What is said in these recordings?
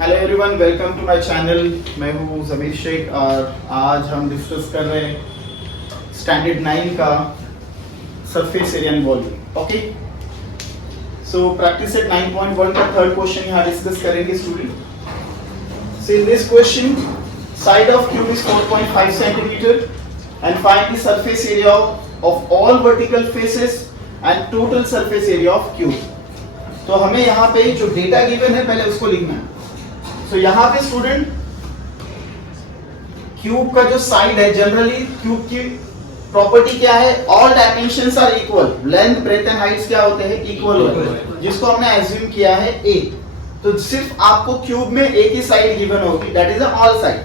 Hello everyone, welcome to my channel. मैं हूँ ज़मीर शेख और आज हम डिस्कस कर रहे हैं स्टैंडर्ड 9 का surface area and volume. Okay, so practice set 9.1 का थर्ड क्वेश्चन यहाँ डिस्कस करेंगे student. So in this question side of cube is 4.5 centimetre and find the surface area of all vertical faces and total surface area of cube. तो हमें यहाँ पे जो data given है पहले उसको लिखना है। तो यहाँ पे स्टूडेंट क्यूब का जो साइड है, जनरली क्यूब की प्रॉपर्टी क्या है, all dimensions are equal, length breadth and heights क्या होते हैं, इक्वल होते हैं, जिसको हमने एज्यूम किया है ए। तो सिर्फ आपको क्यूब में एक ही साइड गिवन होगी, that is all side.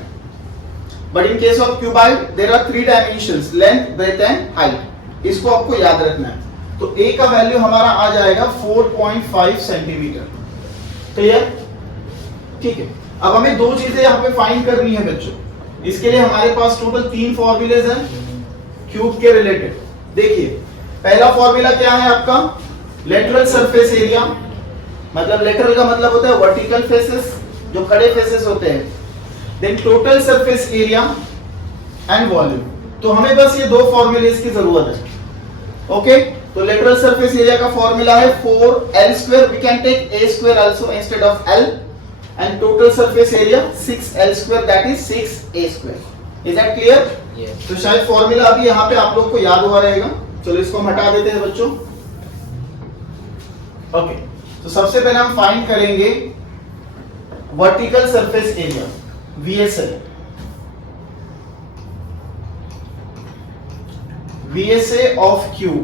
But in case of cuboid there are 3 dimensions, length breadth and height. इसको आपको याद रखना है। तो ए का वैल्यू हमारा आ जाएगा 4.5 सेंटीमीटर। क्लियर? ठीक है। अब हमें दो चीजें यहाँ पे फाइंड करनी है बच्चों। इसके लिए हमारे पास टोटल 3 फॉर्मूलेज हैं क्यूब के रिलेटेड। देखिए, पहला फॉर्मूला क्या है आपका, लेटरल सरफेस एरिया। मतलब लेटरल का मतलब होता है वर्टिकल फेसेस, जो खड़े फेसेस होते हैं। Then total surface area and volume. तो हमें बस ये दो फॉर्मूलेज की जरूरत है। ओके, तो लेटरल सरफेस एरिया का फॉर्मूला है 4l²। We can take a² also instead of l, and total surface area 6l², that is 6a²। is that clear? yes। तो शायद फॉर्मूला अभी यहाँ पे आप लोग को याद हुआ रहेगा। चलो इसको हम हटा देते हैं बच्चों। ओके, तो सबसे पहले हम फाइंड करेंगे vertical surface area VSA। VSA of cube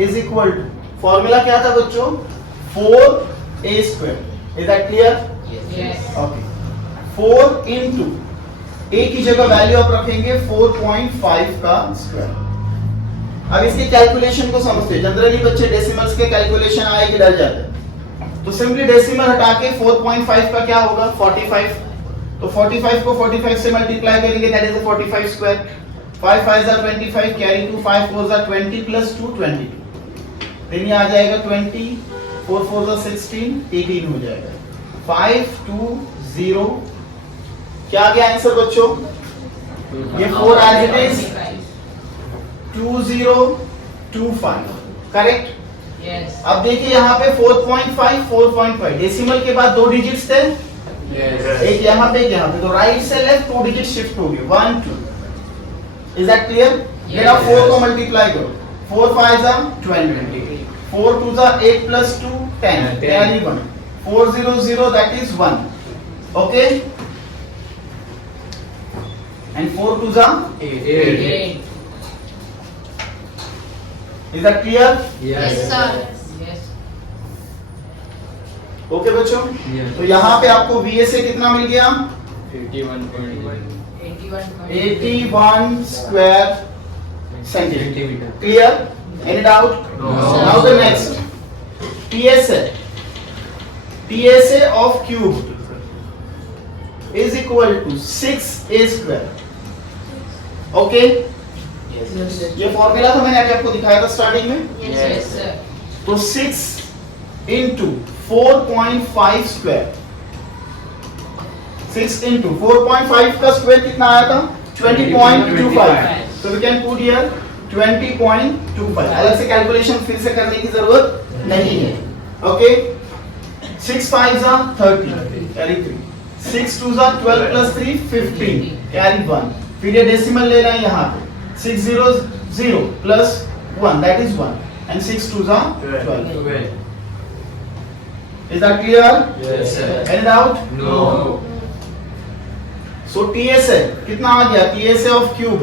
is equal to, formula क्या था बच्चों, 4a²। Is that clear? Yes। Okay। 4 into a की जगह वैल्यू आप रखेंगे 4.5 का स्क्वायर। अब इसके कैलकुलेशन को समझते हैं। जनरली बच्चे डेसिमल्स के कैलकुलेशन आए कि डर जाते हैं। तो सिंपली डेसिमल हटा के 4.5 का क्या होगा, 45। तो 45 को 45 से मल्टीप्लाई करेंगे, that is 45²। 5 5 are 25, carry 2, 5 4 are 20 plus 2 22। then ये आ जाएगा 20, 4 4 are 16, 18 हो जाएगा। 5 2 0, क्या आ गया आंसर बच्चों, ये 4 as it is 2025, correct? Yes। अब देखिए यहाँ पे 4.5 4.5 डेसिमल के बाद 2 डिजिट्स थे। Yes। एक यहाँ पे एक यहाँ पे, तो राइट से लेफ्ट 2 डिजिट शिफ्ट हो गए, 1 2। Is that clear? फिर आप 4 को मल्टीप्लाई करो, 4 5 are 20, 4 2 are 8 plus 2 10, carry 1, 4 0 0, that is 1। okay, and 4 2 are 8। is that clear? Yes sir। Yes। Okay बच्चों, तो यहाँ पे आपको VSA कितना मिल गया, 81 square centimetre. Clear? Any doubt? Now the next, TSA of cube is equal to 6a²। Okay, ये formula था, मैंने अभी आपको दिखाया था स्टार्टिंग में। Yes sir। तो 6 into 4.5 स्क्वायर, 6 into 4.5 का स्क्वायर कितना आया था, 20.25। so we can put here 20.25। अलग से कैलकुलेशन फिर से करने की जरूरत नहीं है। Okay, 6 5 are 30, carry 3, 6 2 are 12 plus 3 15, carry 1। फिर ये डेसिमल ले रहे हैं यहाँ पे, 6 0 0 plus 1, that is 1, and 6 2 are 12। Is that clear? Yes sir। Any doubt? No। So TSA कितना आ गया, TSA of cube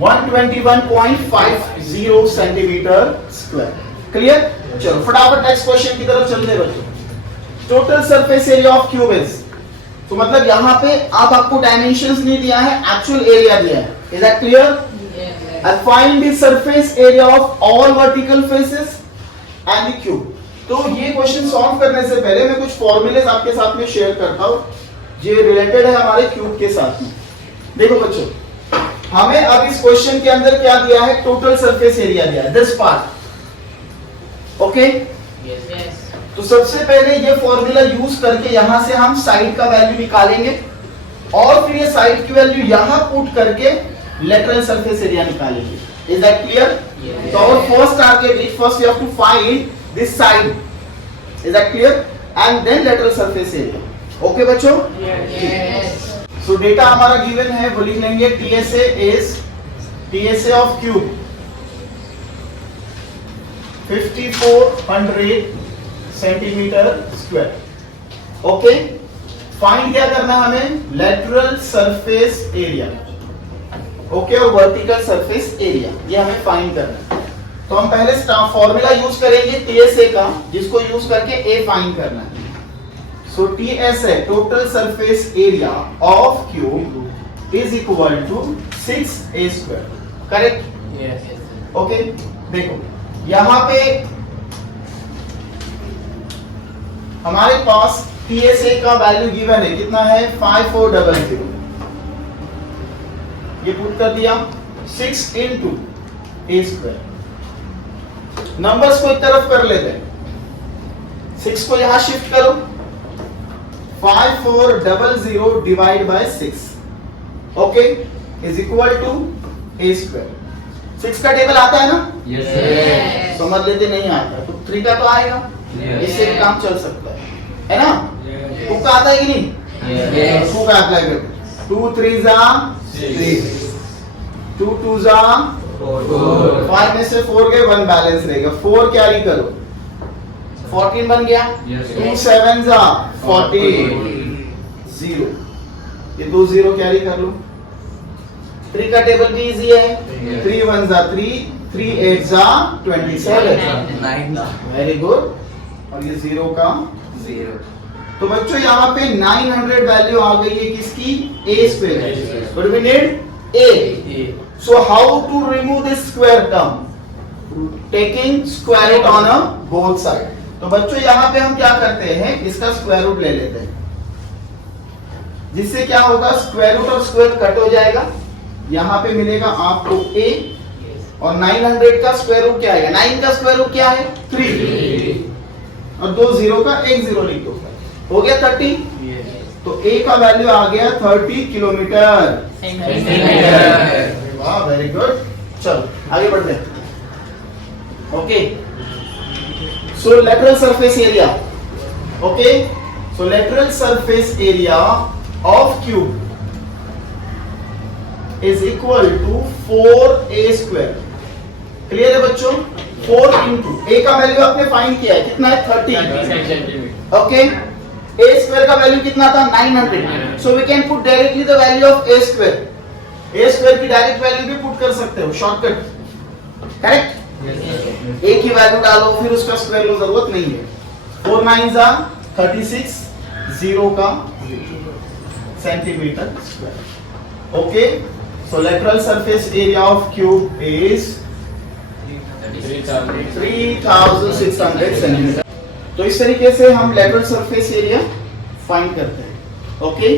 121.50 centimetre square. Clear? चलो फटाफट नेक्स्ट क्वेश्चन की तरफ चलते हैं बच्चों। Total surface area of cube is, तो मतलब यहाँ पे अब आपको डायमेंशंस नहीं दिया है, एक्चुअल एरिया दिया है। Is that clear? And find the surface area of all vertical faces and the cube। तो ये क्वेश्चन सॉल्व करने से पहले मैं कुछ फॉर्मूलेज आपके साथ में शेयर करता हूँ, जो रिलेटेड है हमारे क्यूब के साथ में। देखो बच्चों, हमें अब इस क्वेश्चन के अंदर क्या दिया है, टोटल सरफेस एरिया दिया है, दिस पार्ट। Okay, Yes। तो सबसे पहले ये फॉर्मूला यूज करके यहां से हम साइड का वैल्यू निकालेंगे और फिर ये साइड की वैल्यू यहां पुट करके लेटरल सरफेस एरिया निकालेंगे. Is that clear? तो our first target is first we have to find this side. Is that clear? And then lateral surface area. Okay बच्चों? Yes. So डेटा हमारा given है, वो लिख लेंगे TSA is TSA of cube 5400 centimetre square. Okay, find क्या करना है हमें? Lateral surface area. ओके, और वर्टिकल सरफेस एरिया ये हमें फाइंड करना है. तो हम पहले फॉर्मूला यूज करेंगे TSA का, जिसको यूज करके A फाइंड करना है. So TSA total surface area of cube is equal to 6A square. Correct? Yes. Okay, देखो यहां पे हमारे पास TSA का वैल्यू गिवन है, कितना है? 5400. ये पुट कर दिया 6 into A स्क्वायर. नंबर्स को एक तरफ कर लेते हैं. 6 को यहां शिफ्ट करो. 5400 divide by 6 okay is equal to A square. 6 का टेबल आता है ना? Yes. समझ लेते नहीं आता तो 3 का तो आएगा. इससे भी काम चल सकता है ना? 2 का आता है कि नहीं? Yes. 2 का अप्लाई कर. 2 3 जा 3, 2 2 जा 5 में से 4 गए, 1 बैलेंस रहेगा. 4 कैरी करो, 14 बन गया. 2 7 जा 14, 0. ये 2 0 कैरी कर लो. 3 का टेबल भी इजी है. 3 1 जा 3, 3 8 जा 27. Very good. और ये 0 का 0. तो बच्चों यहाँ पे 900 वैल्यू आ गई है किसकी? A square. But we need A. So how to remove this square term? Taking square root on a both side. तो बच्चों यहाँ पे हम क्या करते हैं? इसका स्क्वायर रूट ले लेते हैं, जिससे क्या होगा? स्क्वायर रूट और स्क्वायर कट हो जाएगा. यहाँ पे मिलेगा आपको A और 900 का स्क्वायर रूट क्या आएगा? 9 का स्क्वायर रूट क्या है? 3 और 2 0 का 1 0 लिख दो. हो गया 30. तो A का वैल्यू आ गया 30 किलोमीटर. वाह, वेरी गुड. चलो आगे बढ़ते हैं. Okay, so lateral surface area. Okay, so lateral surface area of cube is equal to 4A square. Clear है बच्चों? 4 इंटू A का वैल्यू आपने फाइंड किया है, कितना है? 30. ओके, A स्क्वायर का वैल्यू कितना था? 900. So we can put directly the value of A square. A square की डायरेक्ट वैल्यू भी पुट कर सकते हो, शॉर्टकट. करेक्ट? A की वैल्यू डालो, फिर उसका स्क्वायर लो, जरूरत नहीं है. 4 9 जा 36, 0 का 0 centimetre square. Okay, so lateral surface area of cube is 3600 centimetre. तो इस तरीके से हम लेटरल सरफेस एरिया फाइंड करते हैं. ओके